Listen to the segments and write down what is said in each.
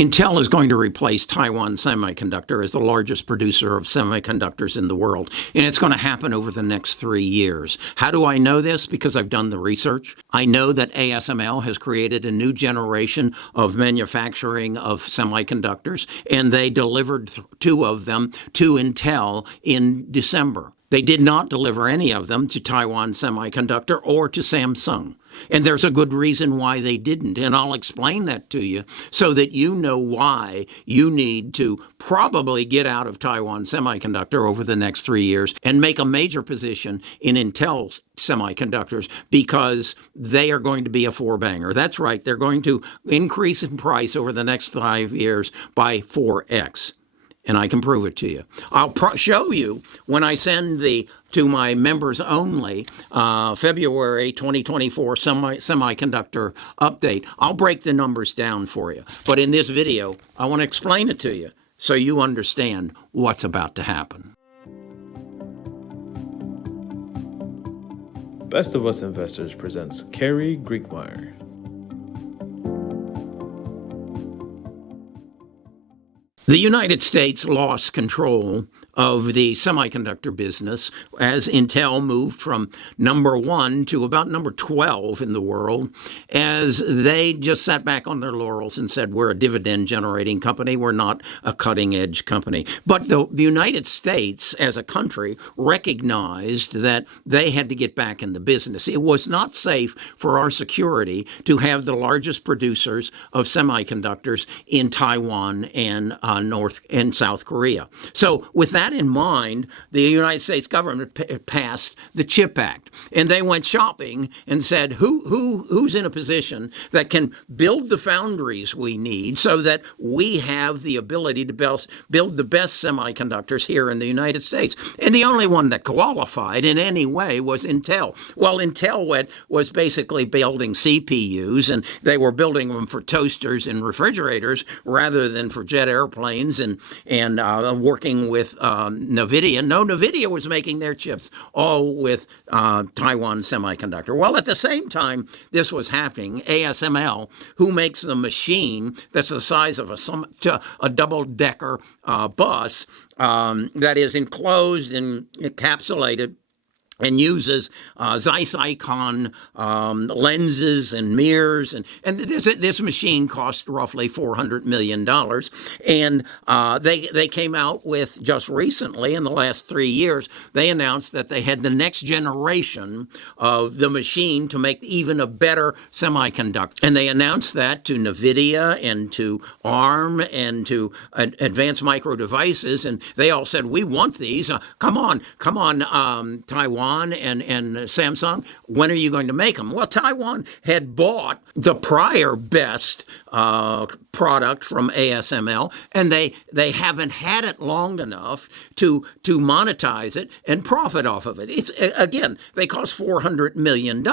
Intel is going to replace Taiwan Semiconductor as the largest producer of semiconductors in the world, and it's going to happen over the next 3 years. How do I know this? Because I've done the research. I know that ASML has created a new generation of manufacturing of semiconductors, and they delivered 2 of them to Intel in December. They did not deliver any of them to Taiwan Semiconductor or to Samsung. And there's a good reason why they didn't. And I'll explain that to you so that you know why you need to probably get out of Taiwan Semiconductor over the next 3 years and make a major position in Intel semiconductors, because they are going to be a 4-banger. That's right. They're going to increase in price over the next 5 years by 4x. And I can prove it to you. I'll show you when I send to my members only February 2024 semiconductor update. I'll break the numbers down for you. But in this video, I want to explain it to you so you understand what's about to happen. Best of Us Investors presents Kerry Griegmeyer. The United States lost control of the semiconductor business as Intel moved from number 1 to about number 12 in the world, as they just sat back on their laurels and said, we're a dividend-generating company, we're not a cutting-edge company. But the United States, as a country, recognized that they had to get back in the business. It was not safe for our security to have the largest producers of semiconductors in Taiwan and North and South Korea. So with that in mind, the United States government passed the CHIP Act, and they went shopping and said, who's in a position that can build the foundries we need so that we have the ability to build the best semiconductors here in the United States? And the only one that qualified in any way was Intel. Well, Intel was basically building CPUs, and they were building them for toasters and refrigerators rather than for jet airplanes, and working with NVIDIA. No, NVIDIA was making their chips all with Taiwan Semiconductor. Well, at the same time this was happening, ASML, who makes the machine that's the size of a double-decker bus that is enclosed and encapsulated and uses Zeiss Icon lenses and mirrors. And this machine cost roughly $400 million. And they came out with, just recently, in the last 3 years, they announced that they had the next generation of the machine to make even a better semiconductor. And they announced that to NVIDIA and to ARM and to Advanced Micro Devices. And they all said, we want these. Come on, Taiwan and Samsung, when are you going to make them? Well, Taiwan had bought the prior best product from ASML, and they haven't had it long enough to monetize it and profit off of it. It's, again, they cost $400 million.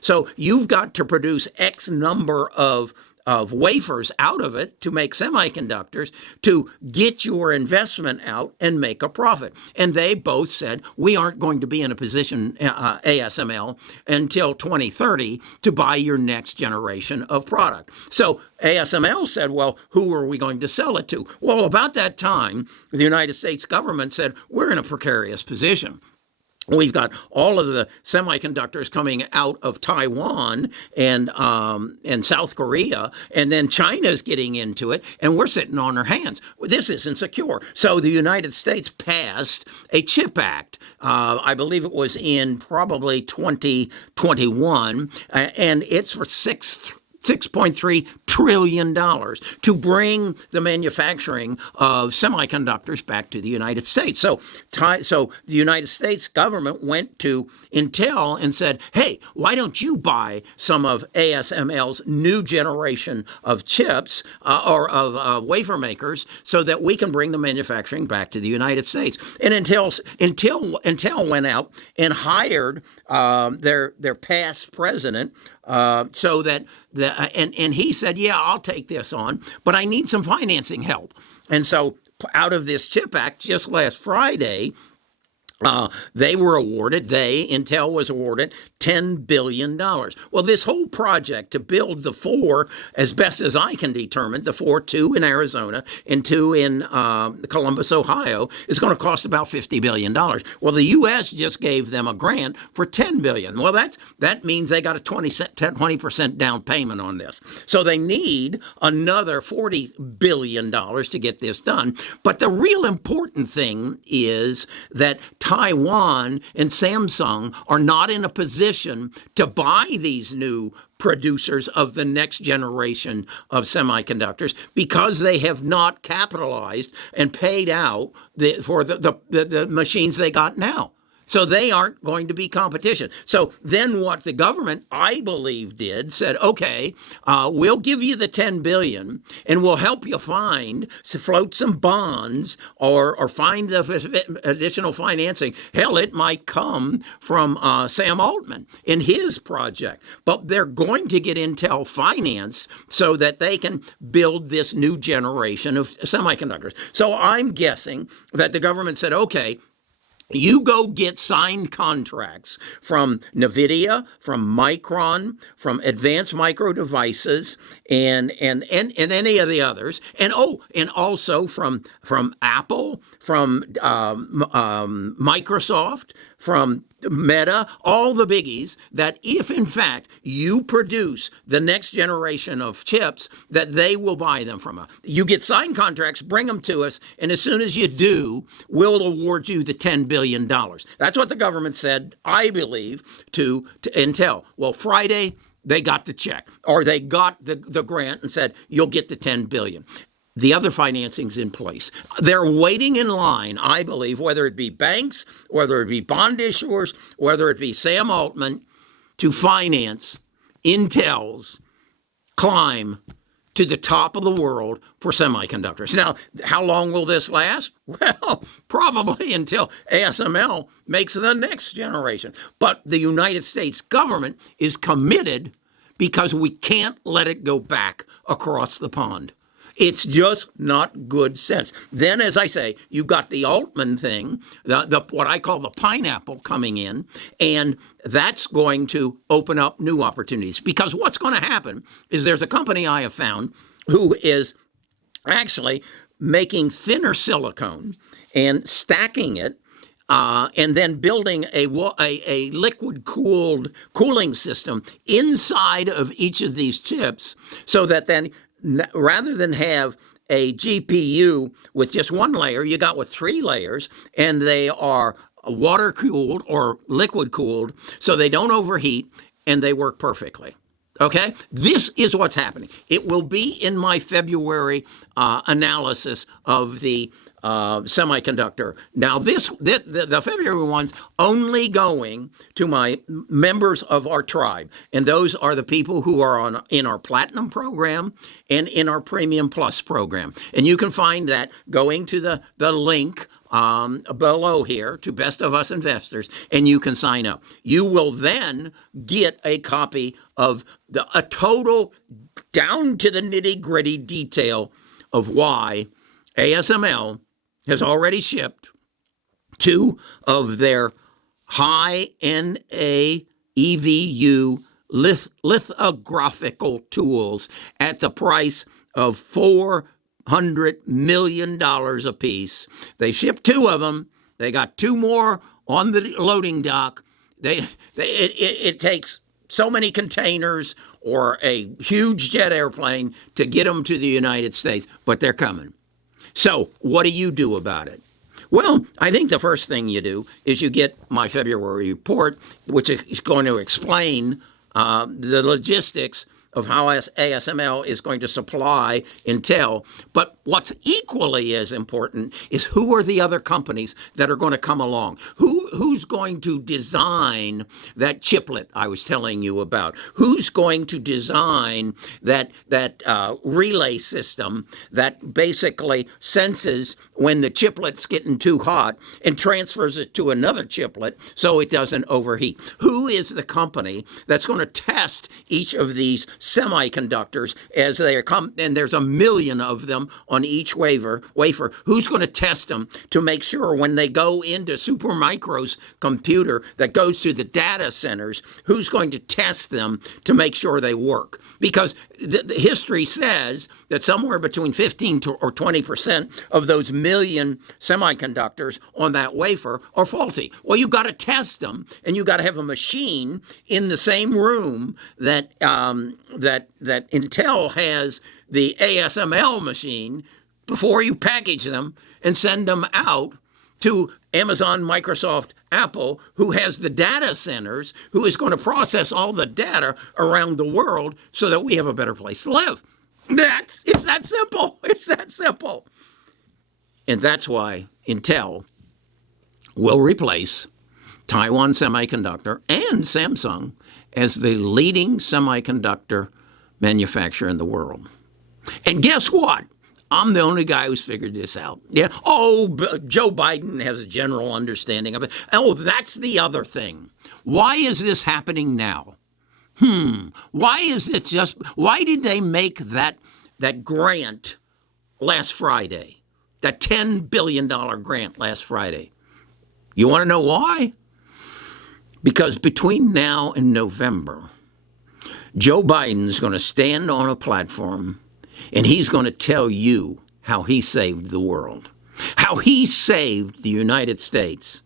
So you've got to produce X number of wafers out of it to make semiconductors to get your investment out and make a profit. And they both said, we aren't going to be in a position, ASML, until 2030 to buy your next generation of product. So ASML said, well, who are we going to sell it to? Well, about that time, the United States government said, we're in a precarious position. We've got all of the semiconductors coming out of Taiwan and South Korea, and then China's getting into it, and we're sitting on our hands. This isn't secure. So the United States passed a CHIP Act. I believe it was in probably 2021, and it's for $6.3 trillion to bring the manufacturing of semiconductors back to the United States. So the United States government went to Intel and said, hey, why don't you buy some of ASML's new generation of chips or of wafer makers so that we can bring the manufacturing back to the United States? And Intel went out and hired their past president, so that and he said, yeah, I'll take this on, but I need some financing help. And so out of this CHIP Act, just last Friday, Intel was awarded $10 billion. Well, this whole project to build the four, as best as I can determine, two in Arizona and two in Columbus, Ohio, is going to cost about $50 billion. Well, the U.S. just gave them a grant for $10 billion. Well, that means they got a 20% down payment on this. So they need another $40 billion to get this done. But the real important thing is that Taiwan and Samsung are not in a position to buy these new producers of the next generation of semiconductors because they have not capitalized and paid out for the machines they got now. So they aren't going to be competition. So then what the government, I believe, said, okay, we'll give you the $10 billion and we'll help you float some bonds or find the additional financing. Hell, it might come from Sam Altman in his project. But they're going to get Intel financed so that they can build this new generation of semiconductors. So I'm guessing that the government said, okay, you go get signed contracts from NVIDIA, from Micron, from Advanced Micro Devices, and any of the others, and also from Apple, from Microsoft, from Meta, all the biggies, that if in fact you produce the next generation of chips, that they will buy them from us. You get signed contracts, bring them to us, and as soon as you do, we'll award you the $10 billion. That's what the government said, I believe, to Intel. Well, Friday, they got the check, or they got the grant and said, you'll get the $10 billion. The other financing's in place. They're waiting in line, I believe, whether it be banks, whether it be bond issuers, whether it be Sam Altman, to finance Intel's climb to the top of the world for semiconductors. Now, how long will this last? Well, probably until ASML makes the next generation. But the United States government is committed because we can't let it go back across the pond. It's just not good sense. Then, as I say, you've got the Altman thing, the what I call the pineapple coming in, and that's going to open up new opportunities. Because what's going to happen is there's a company I have found who is actually making thinner silicone and stacking it, and then building a liquid cooling system inside of each of these chips, so that then, rather than have a GPU with just one layer, you got with 3 layers, and they are water cooled or liquid cooled, so they don't overheat and they work perfectly. Okay, this is what's happening. It will be in my February analysis of the semiconductor. Now, the February one's only going to my members of our tribe, and those are the people who are in our Platinum program and in our Premium Plus program. And you can find that going to the link below here to Best of Us Investors, and you can sign up. You will then get a copy of a total down to the nitty-gritty detail of why ASML has already shipped 2 of their high NA EVU lithographical tools at the price of $400 million a piece. They shipped 2 of them. They got 2 more on the loading dock. It takes so many containers or a huge jet airplane to get them to the United States, but they're coming. So what do you do about it? Well, I think the first thing you do is you get my February report, which is going to explain the logistics of how ASML is going to supply Intel. But what's equally as important is who are the other companies that are going to come along? Who who's going to design that chiplet I was telling you about? Who's going to design that relay system that basically senses when the chiplet's getting too hot and transfers it to another chiplet so it doesn't overheat? Who is the company that's going to test each of these semiconductors as they come? And there's a million of them on each wafer. Who's going to test them to make sure when they go into Supermicro's computer that goes to the data centers, who's going to test them to make sure they work? Because the history says that somewhere between 15 or 20% of those million semiconductors on that wafer are faulty. Well, you got to test them, and you got to have a machine in the same room that that Intel has the ASML machine before you package them and send them out to Amazon, Microsoft, Apple, who has the data centers, who is going to process all the data around the world so that we have a better place to live. It's that simple. It's that simple. And that's why Intel will replace Taiwan Semiconductor and Samsung as the leading semiconductor manufacturer in the world. And guess what? I'm the only guy who's figured this out. Yeah. Oh, Joe Biden has a general understanding of it. Oh, that's the other thing. Why is this happening now? Why is it just? Why did they make that grant last Friday? That $10 billion grant last Friday. You want to know why? Because between now and November, Joe Biden's going to stand on a platform and he's going to tell you how he saved the world, how he saved the United States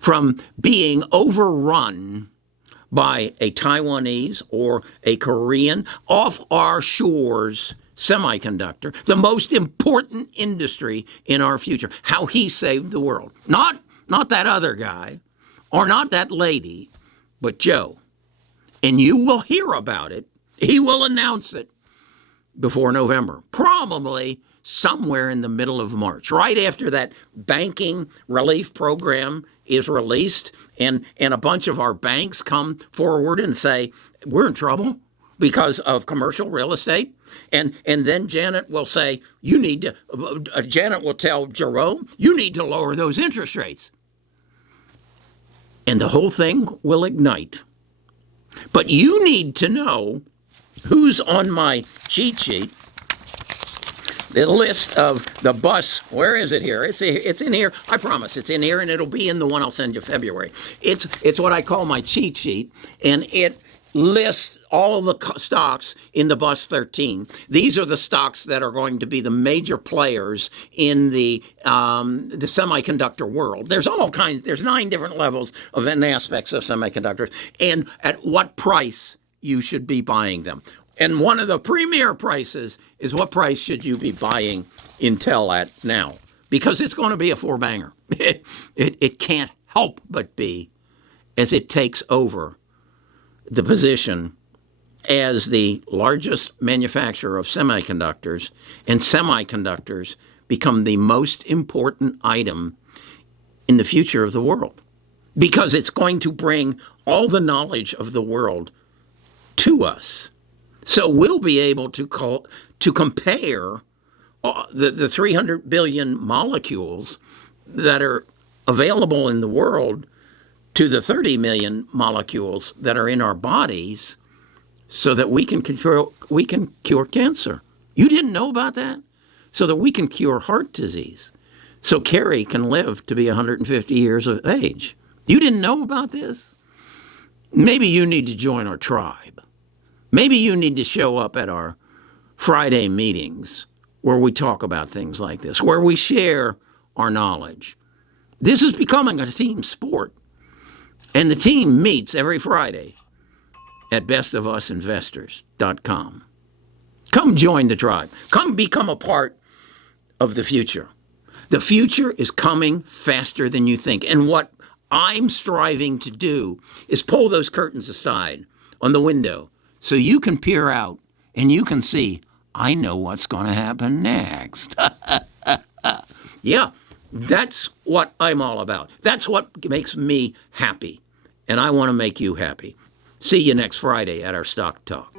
from being overrun by a Taiwanese or a Korean off our shores semiconductor, the most important industry in our future, how he saved the world. Not that other guy or not that lady, but Joe. And you will hear about it. He will announce it before November, probably somewhere in the middle of March, right after that banking relief program is released and a bunch of our banks come forward and say, we're in trouble because of commercial real estate. And then Janet will say, Janet will tell Jerome, you need to lower those interest rates. And the whole thing will ignite. But you need to know who's on my cheat sheet. The list of the bus, where is it here? It's in here. I promise it's in here, and it'll be in the one I'll send you February. It's what I call my cheat sheet, and it lists all the stocks in the bus 13. These are the stocks that are going to be the major players in the semiconductor world. There's all kinds. There's 9 different levels of and aspects of semiconductors, and at what price you should be buying them. And one of the premier prices is what price should you be buying Intel at now? Because it's going to be a 4-banger. It can't help but be, as it takes over the position as the largest manufacturer of semiconductors, and semiconductors become the most important item in the future of the world. Because it's going to bring all the knowledge of the world to us. So we'll be able to compare the 300 billion molecules that are available in the world to the 30 million molecules that are in our bodies so that we can cure cancer. You didn't know about that? So that we can cure heart disease. So Kerry can live to be 150 years of age. You didn't know about this? Maybe you need to join our tribe. Maybe you need to show up at our Friday meetings where we talk about things like this, where we share our knowledge. This is becoming a team sport. And the team meets every Friday at bestofusinvestors.com. Come join the tribe. Come become a part of the future. The future is coming faster than you think. And what I'm striving to do is pull those curtains aside on the window so you can peer out and you can see, I know what's going to happen next. Yeah, That's what I'm all about. That's what makes me happy. And I want to make you happy. See you next Friday at our Stock Talk.